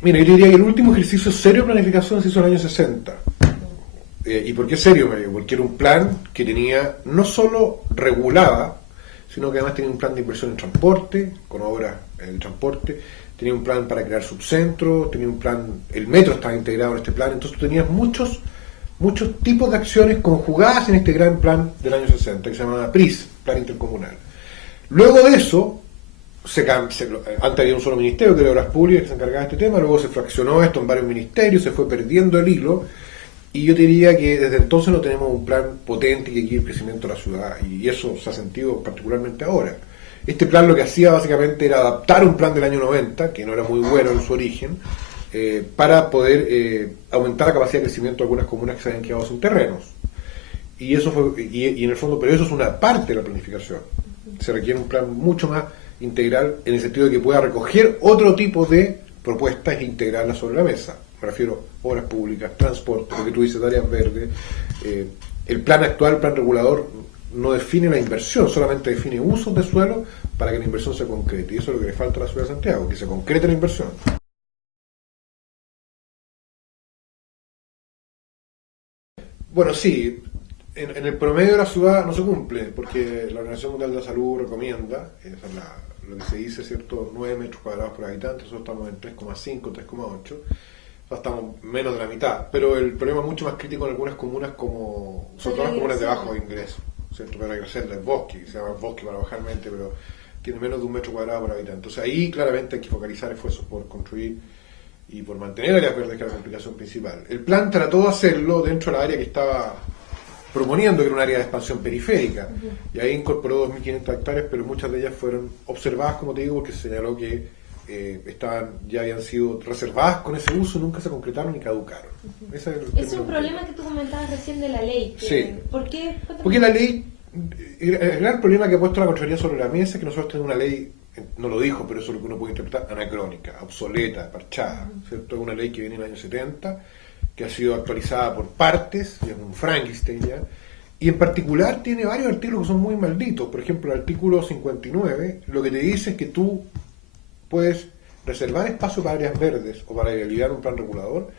Mira, yo diría que el último ejercicio serio de planificación se hizo en el año 60. ¿Y por qué serio, medio? Porque era un plan que tenía, no solo regulaba, sino que además tenía un plan de inversión en transporte, con obras en el transporte, tenía un plan para crear subcentros, tenía un plan, el metro estaba integrado en este plan, entonces tú tenías muchos tipos de acciones conjugadas en este gran plan del año 60, que se llamaba PRIS, Plan Intercomunal. Luego de eso, antes había un solo ministerio, que era Obras Públicas, que se encargaba de este tema, luego se fraccionó esto en varios ministerios, se fue perdiendo el hilo, y yo diría que desde entonces no tenemos un plan potente que guíe el crecimiento de la ciudad, y eso se ha sentido particularmente ahora. Este plan lo que hacía básicamente era adaptar un plan del año 90, que no era muy bueno en su origen, para poder aumentar la capacidad de crecimiento de algunas comunas que se habían quedado sin terrenos. Y eso fue, y en el fondo, pero eso es una parte de la planificación. Se requiere un plan mucho más integral en el sentido de que pueda recoger otro tipo de propuestas e integrarlas sobre la mesa. Me refiero a obras públicas, transporte, lo que tú dices, áreas verdes. El plan actual, el plan regulador, no define la inversión, solamente define usos de suelo para que la inversión se concrete. Y eso es lo que le falta a la ciudad de Santiago, que se concrete la inversión. Bueno, sí, en el promedio de la ciudad no se cumple, porque la Organización Mundial de la Salud recomienda, esa es lo que se dice, ¿cierto? 9 metros cuadrados por habitante, nosotros estamos en 3,5, 3,8, o sea, estamos menos de la mitad, pero el problema es mucho más crítico en algunas comunas como, sobre todo las comunas de bajo ingreso, ¿cierto? Para crecerla es bosque, se llama bosque paradojalmente, pero tiene menos de un metro cuadrado por habitante. Entonces ahí claramente hay que focalizar esfuerzos por construir y por mantener áreas verdes, que era la complicación principal. El plan trató de hacerlo dentro del área que estaba proponiendo, que era un área de expansión periférica, y ahí incorporó 2.500 hectáreas, pero muchas de ellas fueron observadas, como te digo, porque se señaló que ya habían sido reservadas con ese uso, nunca se concretaron ni caducaron. Ese es un problema que tú comentabas recién de la ley. Sí. ¿Por qué? Porque la ley, el gran problema que ha puesto la Contraloría sobre la mesa es que nosotros tenemos una ley, no lo dijo, pero eso es lo que uno puede interpretar, anacrónica, obsoleta, parchada, ¿cierto? Es una ley que viene en el año 70, que ha sido actualizada por partes, es un Frankenstein ya, y en particular tiene varios artículos que son muy malditos. Por ejemplo, el artículo 59 lo que te dice es que tú puedes reservar espacio para áreas verdes o para idear un plan regulador,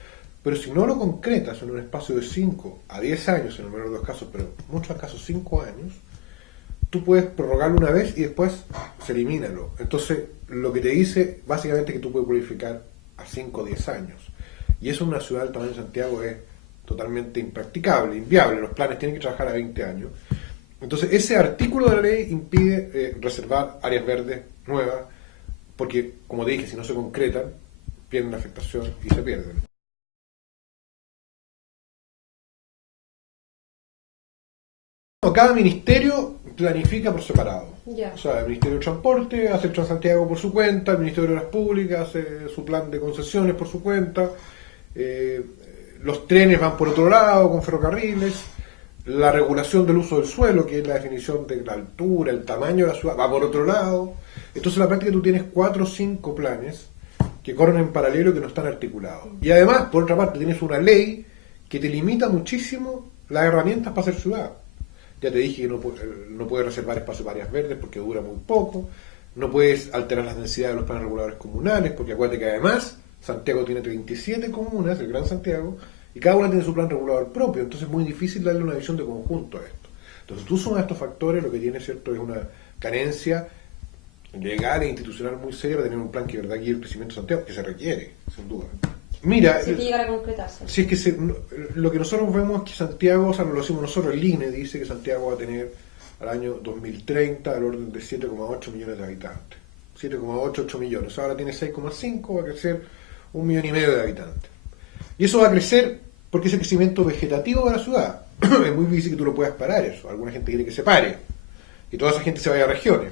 pero si no lo concretas en un espacio de 5 a 10 años, en el menor de los casos, pero en muchos casos 5 años, tú puedes prorrogarlo una vez y después se elimínalo. Entonces, lo que te dice básicamente es que tú puedes planificar a 5 o 10 años. Y eso en una ciudad del tamaño de Santiago es totalmente impracticable, inviable. Los planes tienen que trabajar a 20 años. Entonces, ese artículo de la ley impide reservar áreas verdes nuevas, porque, como dije, si no se concretan, pierden la afectación y se pierden. Cada ministerio planifica por separado. Ya. O sea, el Ministerio de Transporte hace el Transantiago por su cuenta, el Ministerio de Obras Públicas hace su plan de concesiones por su cuenta, los trenes van por otro lado con ferrocarriles, la regulación del uso del suelo, que es la definición de la altura, el tamaño de la ciudad, va por otro lado. Entonces, en la práctica tú tienes 4 o 5 planes que corren en paralelo y que no están articulados. Y además, por otra parte, tienes una ley que te limita muchísimo las herramientas para hacer ciudad. Ya te dije que no puedes reservar espacio para áreas verdes porque dura muy poco, no puedes alterar las densidades de los planes reguladores comunales, porque acuérdate que además Santiago tiene 37 comunas, el Gran Santiago, y cada una tiene su plan regulador propio, entonces es muy difícil darle una visión de conjunto a esto. Entonces tú sumas estos factores, lo que tiene, ¿cierto?, es una carencia legal e institucional muy seria para tener un plan que de verdad guíe el crecimiento de Santiago, que se requiere, sin duda. Mira, Si te llegara a concretarse. si es que lo que nosotros vemos es que Santiago, o sea, no lo decimos nosotros, el INE dice que Santiago va a tener al año 2030 al orden de 7,8 millones de habitantes. 7,8, 8 millones. Ahora tiene 6,5, va a crecer 1,5 millones de habitantes. Y eso va a crecer porque es el crecimiento vegetativo de la ciudad. Es muy difícil que tú lo puedas parar eso. Alguna gente quiere que se pare. Y toda esa gente se vaya a regiones.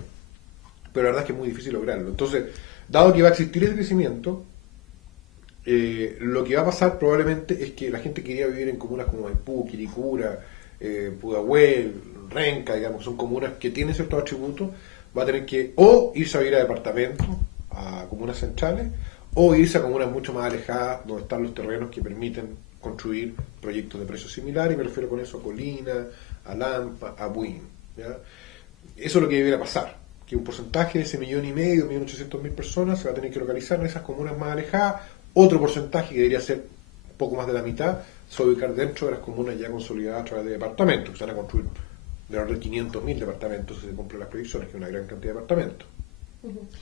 Pero la verdad es que es muy difícil lograrlo. Entonces, dado que va a existir ese crecimiento, lo que va a pasar probablemente es que la gente que iría vivir en comunas como Maipú, Quiricura, Pudahuel, Renca, digamos, son comunas que tienen ciertos atributos, va a tener que o irse a vivir a departamentos, a comunas centrales, o irse a comunas mucho más alejadas, donde están los terrenos que permiten construir proyectos de precios similares, y me refiero con eso a Colina, a Lampa, a Buin. ¿Ya? Eso es lo que debería pasar, que un porcentaje de ese 1,5 millones, 1.800.000 personas se va a tener que localizar en esas comunas más alejadas, otro porcentaje que debería ser poco más de la mitad se va a ubicar dentro de las comunas ya consolidadas a través de departamentos, que se van a construir de orden de 500.000 departamentos si se cumplen las proyecciones, que es una gran cantidad de departamentos.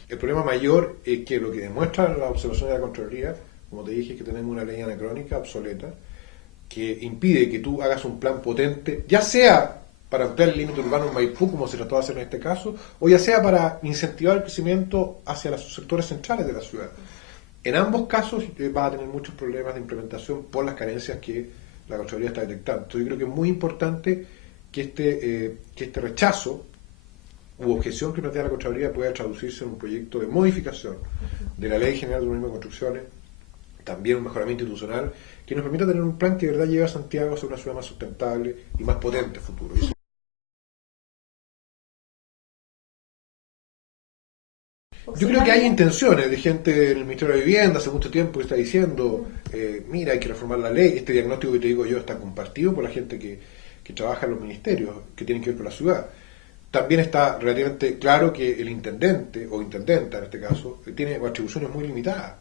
El problema mayor es que lo que demuestran las observaciones de la Contraloría, como te dije, es que tenemos una ley anacrónica obsoleta que impide que tú hagas un plan potente, ya sea para ampliar el límite urbano en Maipú, como se trató de hacer en este caso, o ya sea para incentivar el crecimiento hacia los sectores centrales de la ciudad. En ambos casos va a tener muchos problemas de implementación por las carencias que la Contraloría está detectando. Entonces yo creo que es muy importante que este rechazo u objeción que plantea la Contraloría pueda traducirse en un proyecto de modificación de la Ley General de Urbanismo y Construcciones, también un mejoramiento institucional que nos permita tener un plan que de verdad lleve a Santiago a ser una ciudad más sustentable y más potente en el futuro. Yo creo que hay intenciones de gente del Ministerio de Vivienda hace mucho tiempo que está diciendo, mira, hay que reformar la ley. Este diagnóstico que te digo yo está compartido por la gente que trabaja en los ministerios, que tienen que ver con la ciudad. También está relativamente claro que el intendente, o intendenta en este caso, tiene atribuciones muy limitadas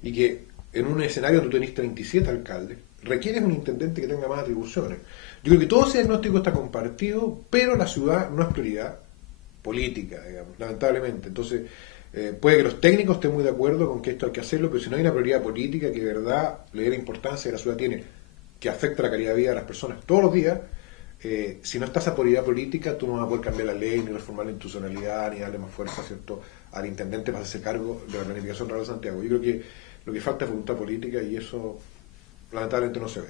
y que en un escenario donde tú tenés 37 alcaldes, requieres un intendente que tenga más atribuciones. Yo creo que todo ese diagnóstico está compartido, pero la ciudad no es prioridad política, digamos, lamentablemente. Entonces, puede que los técnicos estén muy de acuerdo con que esto hay que hacerlo, pero si no hay una prioridad política que de verdad le dé la importancia que la ciudad tiene, que afecta la calidad de vida de las personas todos los días, si no está esa prioridad política, tú no vas a poder cambiar la ley, ni reformar la institucionalidad, ni darle más fuerza, ¿cierto?, al intendente para hacerse cargo de la planificación rural de Santiago. Yo creo que lo que falta es voluntad política y eso lamentablemente no se ve.